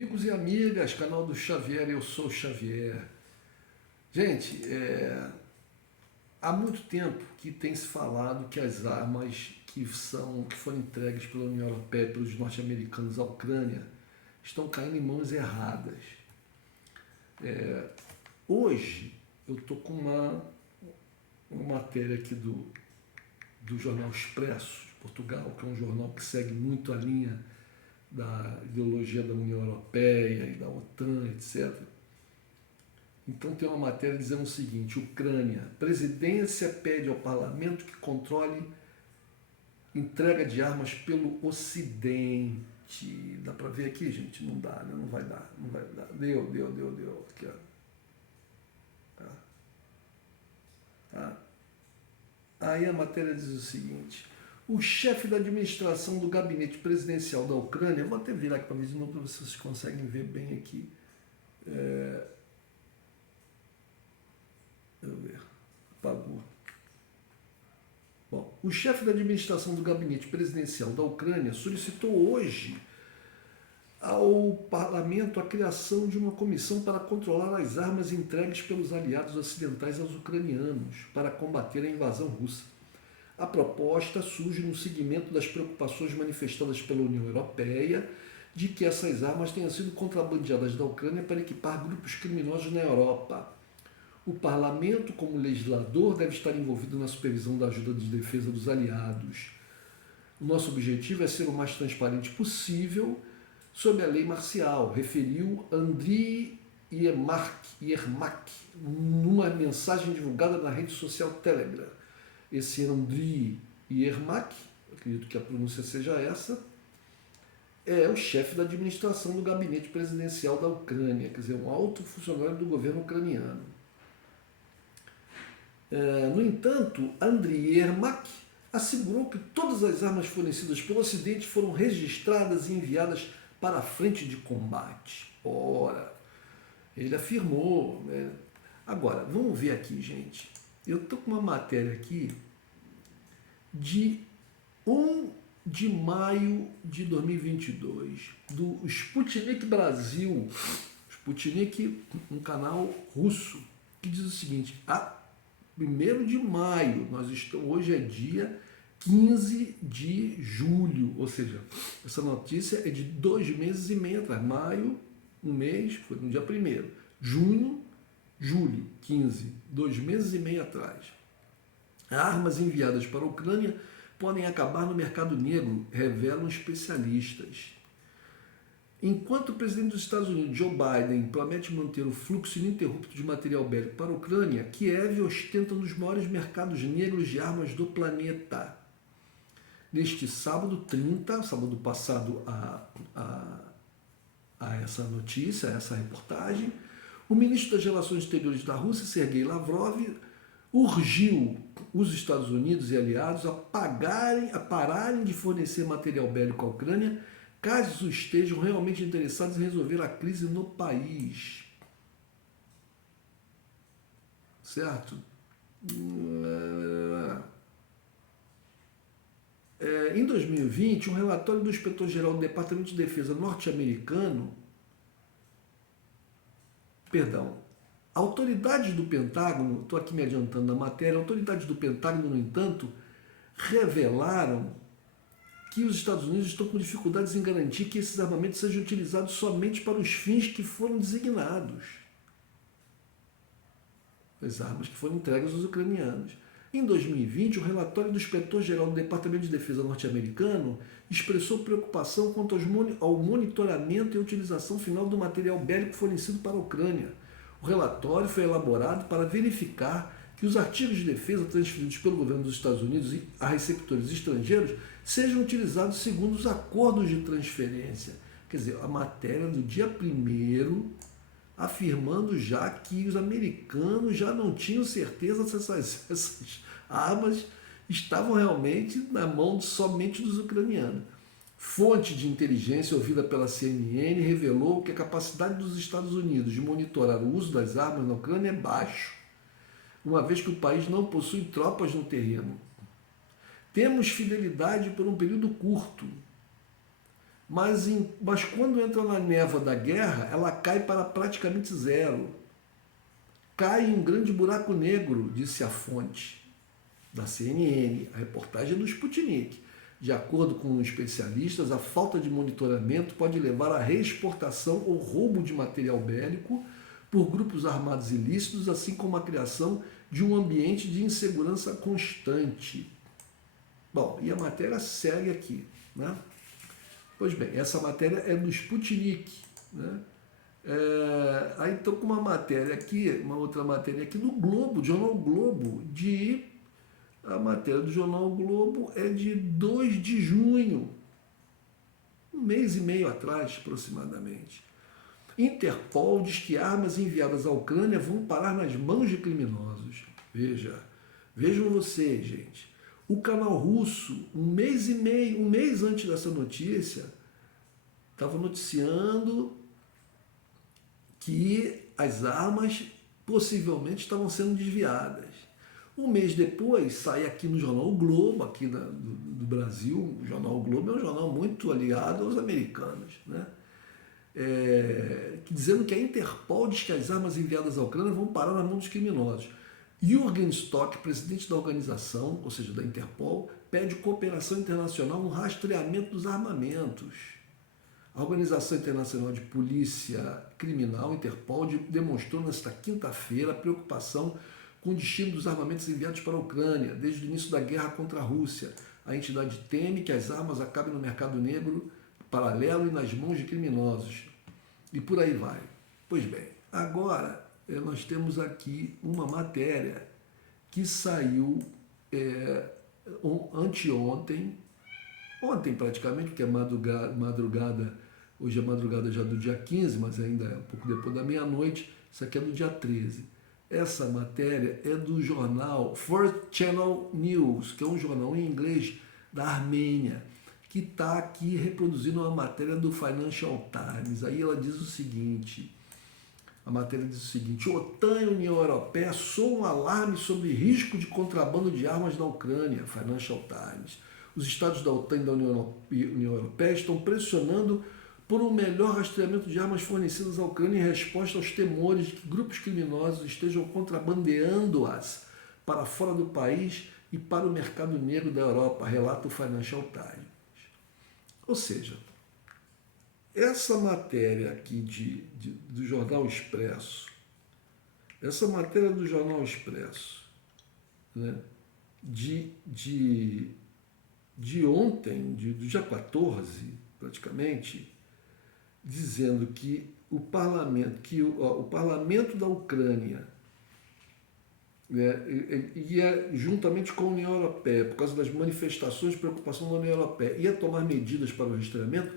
Amigos e amigas, canal do Xavier, eu sou o Xavier. Gente, há muito tempo que tem se falado que as armas que foram entregues pela União Europeia e pelos norte-americanos à Ucrânia estão caindo em mãos erradas. Hoje eu estou com uma matéria aqui do jornal Expresso de Portugal, que é um jornal que segue muito a linha da ideologia da União Europeia e da OTAN, etc. Então tem uma matéria dizendo o seguinte: Ucrânia, presidência pede ao parlamento que controle entrega de armas pelo Ocidente. Dá para ver aqui, gente? Não dá, né? Não vai dar, não vai dar. Deu. Aqui, ó. Tá. Tá. Aí a matéria diz o seguinte: o chefe da administração do gabinete presidencial da Ucrânia, vou até virar aqui para ver de novo para ver se vocês conseguem ver bem aqui. Deixa eu ver. Apagou. Bom, o chefe da administração do gabinete presidencial da Ucrânia solicitou hoje ao parlamento a criação de uma comissão para controlar as armas entregues pelos aliados ocidentais aos ucranianos para combater a invasão russa. A proposta surge no seguimento das preocupações manifestadas pela União Europeia de que essas armas tenham sido contrabandeadas da Ucrânia para equipar grupos criminosos na Europa. O parlamento, como legislador, deve estar envolvido na supervisão da ajuda de defesa dos aliados. O nosso objetivo é ser o mais transparente possível sob a lei marcial, referiu Andriy Yermak numa mensagem divulgada na rede social Telegram. Esse Andriy Yermak, acredito que a pronúncia seja essa, é o chefe da administração do gabinete presidencial da Ucrânia, quer dizer, um alto funcionário do governo ucraniano. No entanto, Andriy Yermak assegurou que todas as armas fornecidas pelo Ocidente foram registradas e enviadas para a frente de combate. Ora, ele afirmou. Né? Agora, vamos ver aqui, gente. Eu estou com uma matéria aqui de 1 de maio de 2022, do Sputnik Brasil, Sputnik, um canal russo, que diz o seguinte: 1º de maio, hoje é dia 15 de julho, ou seja, essa notícia é de 2 meses e meio atrás. Maio, um mês, foi no dia 1º. Junho, julho, 15, 2 meses e meio atrás. Armas enviadas para a Ucrânia podem acabar no mercado negro, revelam especialistas. Enquanto o presidente dos Estados Unidos, Joe Biden, promete manter o fluxo ininterrupto de material bélico para a Ucrânia, Kiev ostenta um dos maiores mercados negros de armas do planeta. Neste sábado 30, sábado passado a essa notícia, a essa reportagem, o ministro das Relações Exteriores da Rússia, Sergei Lavrov, urgiu os Estados Unidos e aliados a pararem de fornecer material bélico à Ucrânia caso estejam realmente interessados em resolver a crise no país. Certo? Em 2020, um relatório do inspetor-geral do Departamento de Defesa norte-americano, autoridades do Pentágono, estou aqui me adiantando na matéria, autoridades do Pentágono, no entanto, revelaram que os Estados Unidos estão com dificuldades em garantir que esses armamentos sejam utilizados somente para os fins que foram designados. As armas que foram entregues aos ucranianos. Em 2020, o relatório do inspetor-geral do Departamento de Defesa norte-americano expressou preocupação quanto ao monitoramento e utilização final do material bélico fornecido para a Ucrânia. O relatório foi elaborado para verificar que os artigos de defesa transferidos pelo governo dos Estados Unidos a receptores estrangeiros sejam utilizados segundo os acordos de transferência. Quer dizer, a matéria do dia 1º afirmando já que os americanos já não tinham certeza se essas armas estavam realmente na mão somente dos ucranianos. Fonte de inteligência ouvida pela CNN revelou que a capacidade dos Estados Unidos de monitorar o uso das armas na Ucrânia é baixo, uma vez que o país não possui tropas no terreno. Temos fidelidade por um período curto. mas quando entra na névoa da guerra, ela cai para praticamente zero. Cai em um grande buraco negro, disse a fonte da CNN, a reportagem é do Sputnik. De acordo com especialistas, a falta de monitoramento pode levar à reexportação ou roubo de material bélico por grupos armados ilícitos, assim como a criação de um ambiente de insegurança constante. Bom, e a matéria segue aqui, né? Pois bem, essa matéria é do Sputnik, né? Aí estou com uma matéria aqui, uma outra matéria aqui do Globo, do Jornal Globo, a matéria do Jornal Globo é de 2 de junho, um mês e meio atrás, aproximadamente. Interpol diz que armas enviadas à Ucrânia vão parar nas mãos de criminosos. Vejam vocês, gente. O canal russo, um mês antes dessa notícia, estava noticiando que as armas possivelmente estavam sendo desviadas. Um mês depois, sai aqui no Jornal o Globo, aqui do Brasil. O Jornal o Globo é um jornal muito aliado aos americanos, né? Dizendo que a Interpol diz que as armas enviadas à Ucrânia vão parar na mão dos criminosos. Jürgen Stock, presidente da organização, ou seja, da Interpol, pede cooperação internacional no rastreamento dos armamentos. A Organização Internacional de Polícia Criminal, Interpol, demonstrou nesta quinta-feira a preocupação com o destino dos armamentos enviados para a Ucrânia desde o início da guerra contra a Rússia. A entidade teme que as armas acabem no mercado negro paralelo e nas mãos de criminosos. E por aí vai. Pois bem, agora nós temos aqui uma matéria que saiu anteontem, ontem praticamente, porque é madrugada, hoje é madrugada já do dia 15, mas ainda é um pouco depois da meia-noite, isso aqui é do dia 13. Essa matéria é do jornal First Channel News, que é um jornal em inglês da Armênia, que está aqui reproduzindo uma matéria do Financial Times. Aí ela diz o seguinte, a matéria diz o seguinte: OTAN e União Europeia soam um alarme sobre risco de contrabando de armas na Ucrânia, Financial Times. Os estados da OTAN e da União Europeia estão pressionando por um melhor rastreamento de armas fornecidas à Ucrânia em resposta aos temores de que grupos criminosos estejam contrabandeando-as para fora do país e para o mercado negro da Europa, relata o Financial Times. Ou seja, essa matéria aqui do Jornal Expresso, né, de ontem, do dia 14, praticamente, dizendo que o parlamento da Ucrânia, ia, juntamente com a União Europeia, por causa das manifestações de preocupação da União Europeia, ia tomar medidas para o rastreamento.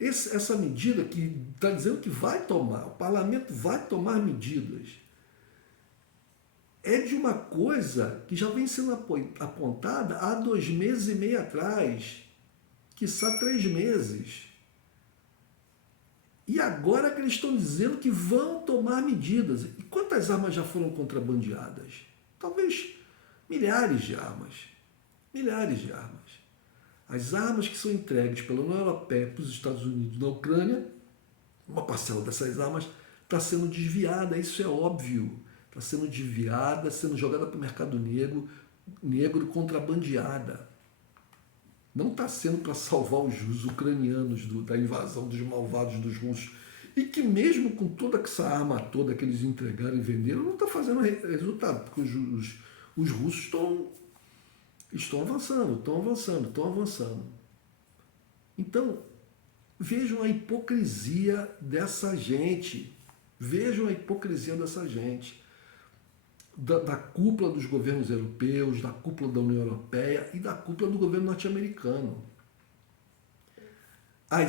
Essa medida que está dizendo que vai tomar, o parlamento vai tomar medidas, é de uma coisa que já vem sendo apontada há 2 meses e meio atrás, quiçá 3 meses. E agora que eles estão dizendo que vão tomar medidas. E quantas armas já foram contrabandeadas? Talvez milhares de armas. Milhares de armas. As armas que são entregues pela União Europeia para os Estados Unidos na Ucrânia, uma parcela dessas armas está sendo desviada, isso é óbvio. Está sendo desviada, sendo jogada para o mercado negro contrabandeada. Não está sendo para salvar os ucranianos da invasão dos malvados dos russos. E que mesmo com toda essa arma toda que eles entregaram e venderam, não está fazendo resultado, porque os russos estão avançando. Então, vejam a hipocrisia dessa gente. Da cúpula dos governos europeus, da cúpula da União Europeia e da cúpula do governo norte-americano. Aí,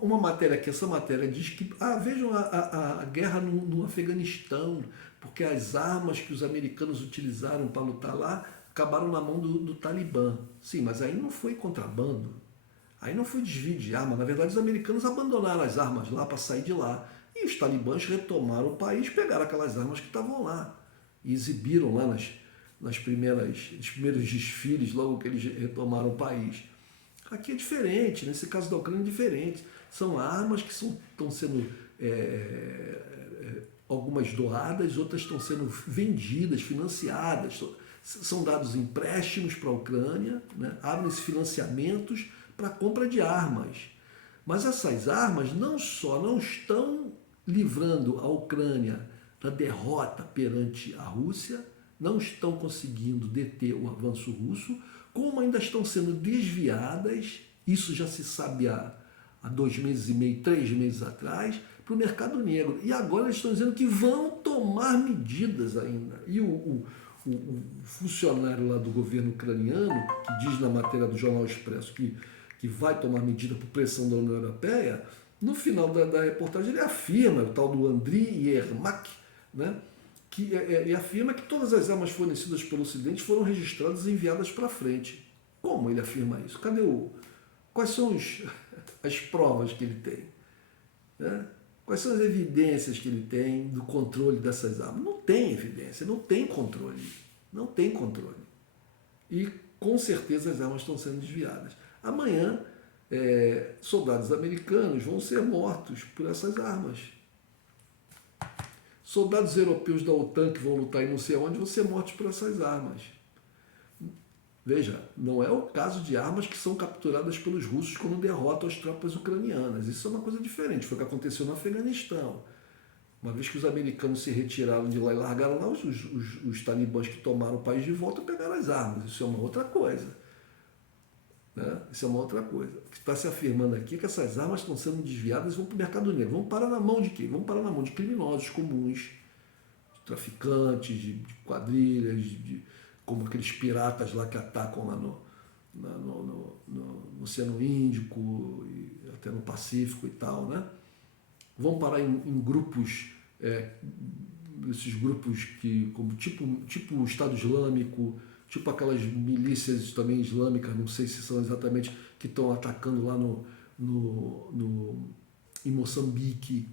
uma matéria aqui, essa matéria diz que, vejam a guerra no Afeganistão, porque as armas que os americanos utilizaram para lutar lá acabaram na mão do Talibã. Sim, mas aí não foi contrabando, aí não foi desvio de arma. Na verdade, os americanos abandonaram as armas lá para sair de lá. E os talibãs retomaram o país, pegaram aquelas armas que estavam lá e exibiram lá nos primeiros desfiles, logo que eles retomaram o país. Aqui é diferente, nesse caso da Ucrânia é diferente. São armas que estão sendo algumas doadas, outras estão sendo vendidas, financiadas. São dados empréstimos para a Ucrânia, né? Abrem-se financiamentos para a compra de armas. Mas essas armas não só não estão livrando a Ucrânia da derrota perante a Rússia, não estão conseguindo deter o avanço russo, como ainda estão sendo desviadas, isso já se sabe há 2 meses e meio, 3 meses atrás, para o mercado negro. E agora eles estão dizendo que vão tomar medidas ainda. E o funcionário lá do governo ucraniano, que diz na matéria do Jornal Expresso que vai tomar medida por pressão da União Europeia, no final da reportagem ele afirma, o tal do Andriy Yermak, né, que afirma que todas as armas fornecidas pelo Ocidente foram registradas e enviadas para frente. Como ele afirma isso? Quais são as provas que ele tem? Né? Quais são as evidências que ele tem do controle dessas armas? Não tem evidência, não tem controle. Não tem controle. E com certeza as armas estão sendo desviadas. Amanhã, soldados americanos vão ser mortos por essas armas. Soldados europeus da OTAN que vão lutar em não sei onde vão ser mortos por essas armas. Veja, não é o caso de armas que são capturadas pelos russos quando derrotam as tropas ucranianas. Isso é uma coisa diferente. Foi o que aconteceu no Afeganistão. Uma vez que os americanos se retiraram de lá e largaram lá, os talibãs que tomaram o país de volta pegaram as armas. Isso é uma outra coisa. Né? Isso é uma outra coisa. O que está se afirmando aqui é que essas armas estão sendo desviadas e vão para o mercado negro. Vão parar na mão de quê? Vão parar na mão de criminosos comuns, de traficantes, de quadrilhas, como aqueles piratas lá que atacam lá no Oceano Índico e até no Pacífico e tal, né? Vão parar em grupos, esses grupos como tipo o Estado Islâmico, tipo aquelas milícias também islâmicas, não sei se são exatamente, que estão atacando lá em Moçambique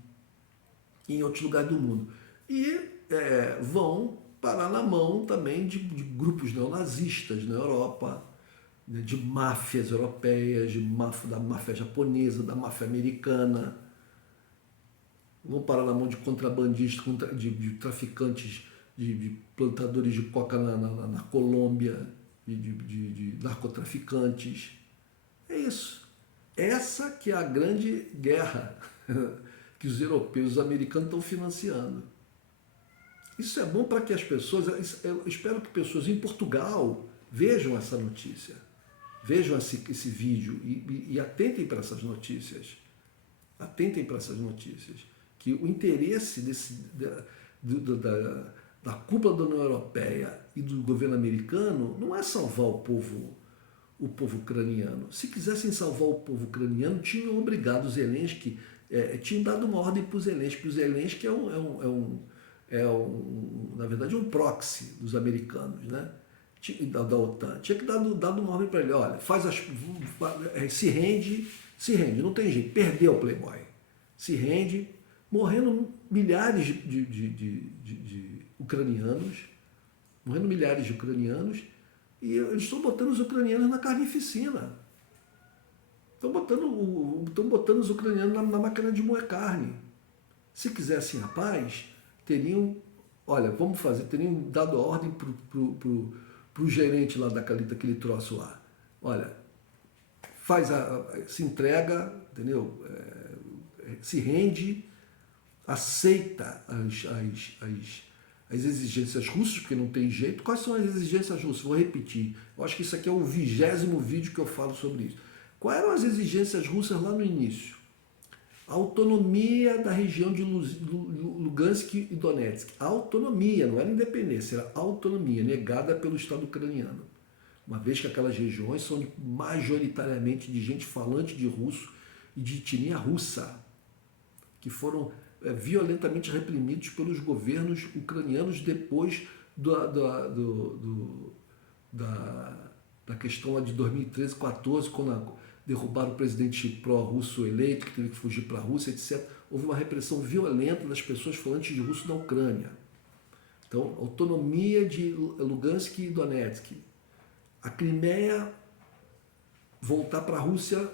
e em outros lugares do mundo. E vão parar na mão também de grupos neonazistas na Europa, né, de máfias europeias, da máfia japonesa, da máfia americana. Vão parar na mão de contrabandistas, de traficantes, de plantadores de coca na Colômbia, de narcotraficantes. É isso. Essa que é a grande guerra que os europeus e os americanos estão financiando. Isso é bom para que as pessoas, eu espero que pessoas em Portugal vejam essa notícia, vejam esse vídeo e atentem para essas notícias. Atentem para essas notícias. Que o interesse da cúpula da União Europeia e do governo americano não é salvar o povo ucraniano. Se quisessem salvar o povo ucraniano, tinham obrigado o Zelensky, tinham dado uma ordem para o Zelensky. O Zelensky na verdade, um proxy dos americanos, né? Da OTAN. Tinha que dado uma ordem para ele, olha, se rende, não tem jeito, perdeu o Playboy. Se rende, morrendo milhares de ucranianos, e eles estão botando os ucranianos na carnificina. Estão botando os ucranianos na máquina de moer carne. Se quisessem a paz, teriam dado a ordem pro gerente lá daquele troço lá. Olha, se entrega, entendeu? Se rende, aceita as exigências russas, porque não tem jeito. Quais são as exigências russas? Vou repetir. Eu acho que isso aqui é o 20º vídeo que eu falo sobre isso. Quais eram as exigências russas lá no início? A autonomia da região de Lugansk e Donetsk. A autonomia, não era independência, era autonomia, negada pelo Estado ucraniano. Uma vez que aquelas regiões são majoritariamente de gente falante de russo e de etnia russa, que foram violentamente reprimidos pelos governos ucranianos depois da questão lá de 2013, 2014, quando derrubaram o presidente pró-russo eleito, que teve que fugir para a Rússia, etc. Houve uma repressão violenta das pessoas falantes de russo na Ucrânia. Então, autonomia de Lugansk e Donetsk. A Crimeia voltar para a Rússia.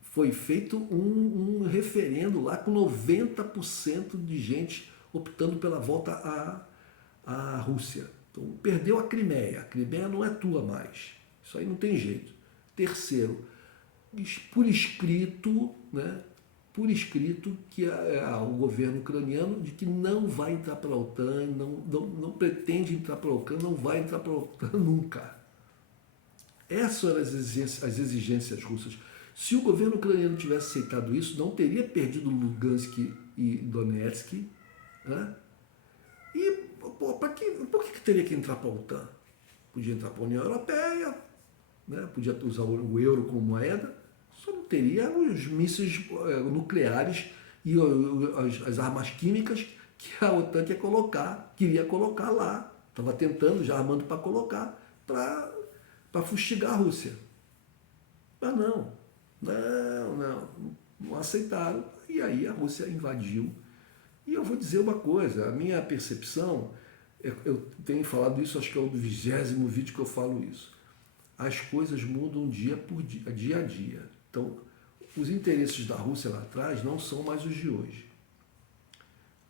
Foi feito um referendo lá com 90% de gente optando pela volta à Rússia. Então, perdeu a Crimeia. A Crimeia não é tua mais. Isso aí não tem jeito. Terceiro, por escrito, né? Por escrito que o governo ucraniano de que não vai entrar para a OTAN, não pretende entrar para a OTAN, não vai entrar para a OTAN nunca. Essas eram as exigências russas. Se o governo ucraniano tivesse aceitado isso, não teria perdido Lugansk e Donetsk. Né? E por que teria que entrar para a OTAN? Podia entrar para a União Europeia, né? Podia usar o euro como moeda, só não teria os mísseis nucleares e as armas químicas que a OTAN queria colocar lá. Estava tentando, já armando para colocar, para fustigar a Rússia. Mas não aceitaram. E aí a Rússia invadiu. E eu vou dizer uma coisa, a minha percepção, eu tenho falado isso, acho que é o 20º vídeo que eu falo isso. As coisas mudam dia a dia. Então, os interesses da Rússia lá atrás não são mais os de hoje.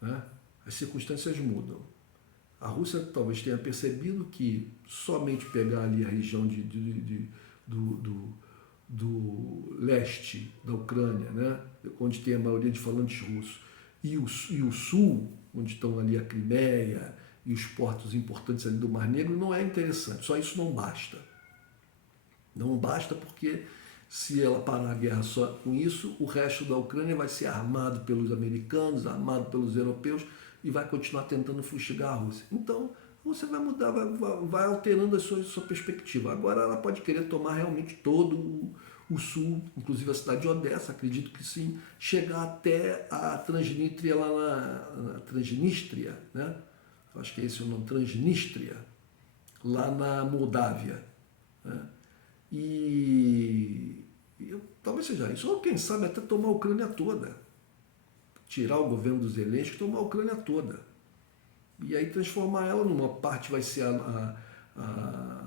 Né? As circunstâncias mudam. A Rússia talvez tenha percebido que somente pegar ali a região do leste da Ucrânia, né, onde tem a maioria de falantes russos, e o sul, onde estão ali a Crimeia e os portos importantes ali do Mar Negro, não é interessante. Só isso não basta. Não basta porque se ela parar a guerra só com isso, o resto da Ucrânia vai ser armado pelos americanos, armado pelos europeus e vai continuar tentando fustigar a Rússia. Então, a Rússia vai mudar, vai alterando a sua perspectiva. Agora ela pode querer tomar realmente todo o sul, inclusive a cidade de Odessa, acredito que sim, chegar até a Transnistria, lá na Transnistria, né? Acho que é esse o nome, Transnistria, lá na Moldávia. Né? Talvez seja isso, ou quem sabe até tomar a Ucrânia toda. Tirar o governo do Zelensky e tomar a Ucrânia toda. E aí transformar ela numa parte vai ser a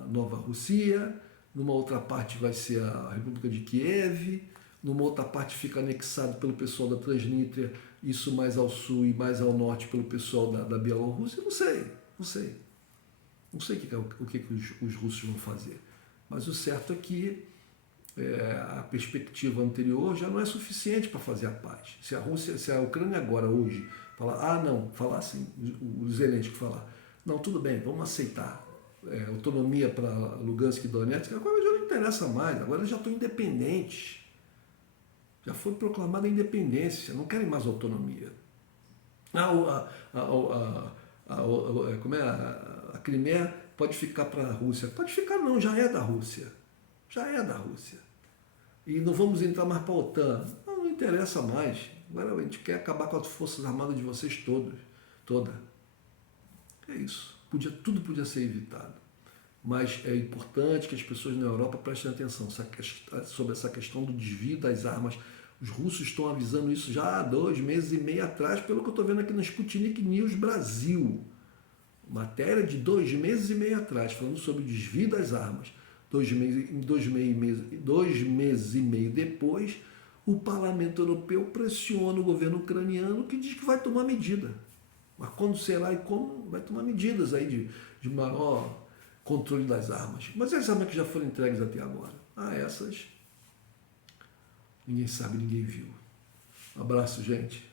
Nova Rússia, numa outra parte vai ser a República de Kiev, numa outra parte fica anexado pelo pessoal da Transnistria, isso mais ao sul e mais ao norte pelo pessoal da Bielorrússia. Não sei. Não sei o que os russos vão fazer. Mas o certo é que a perspectiva anterior já não é suficiente para fazer a paz. Se a Ucrânia agora, hoje, falar assim, o Zelensky falar, não, tudo bem, vamos aceitar autonomia para Lugansk e Donetsk, agora já não interessa mais, agora eles já estão independentes. Já foi proclamada a independência, não querem mais autonomia. A Crimeia pode ficar para a Rússia. Pode ficar não, já é da Rússia. Já é da Rússia. E não vamos entrar mais para a OTAN. Não interessa mais. Agora a gente quer acabar com as forças armadas de vocês toda. É isso. Tudo podia ser evitado. Mas é importante que as pessoas na Europa prestem atenção sobre essa questão do desvio das armas. Os russos estão avisando isso já há 2 meses e meio atrás, pelo que eu estou vendo aqui na Sputnik News Brasil. Matéria de 2 meses e meio atrás, falando sobre o desvio das armas. 2 meses e meio depois, o Parlamento Europeu pressiona o governo ucraniano que diz que vai tomar medida. Mas quando será e como, vai tomar medidas aí de maior controle das armas. Mas as armas que já foram entregues até agora? Essas ninguém sabe, ninguém viu. Um abraço, gente.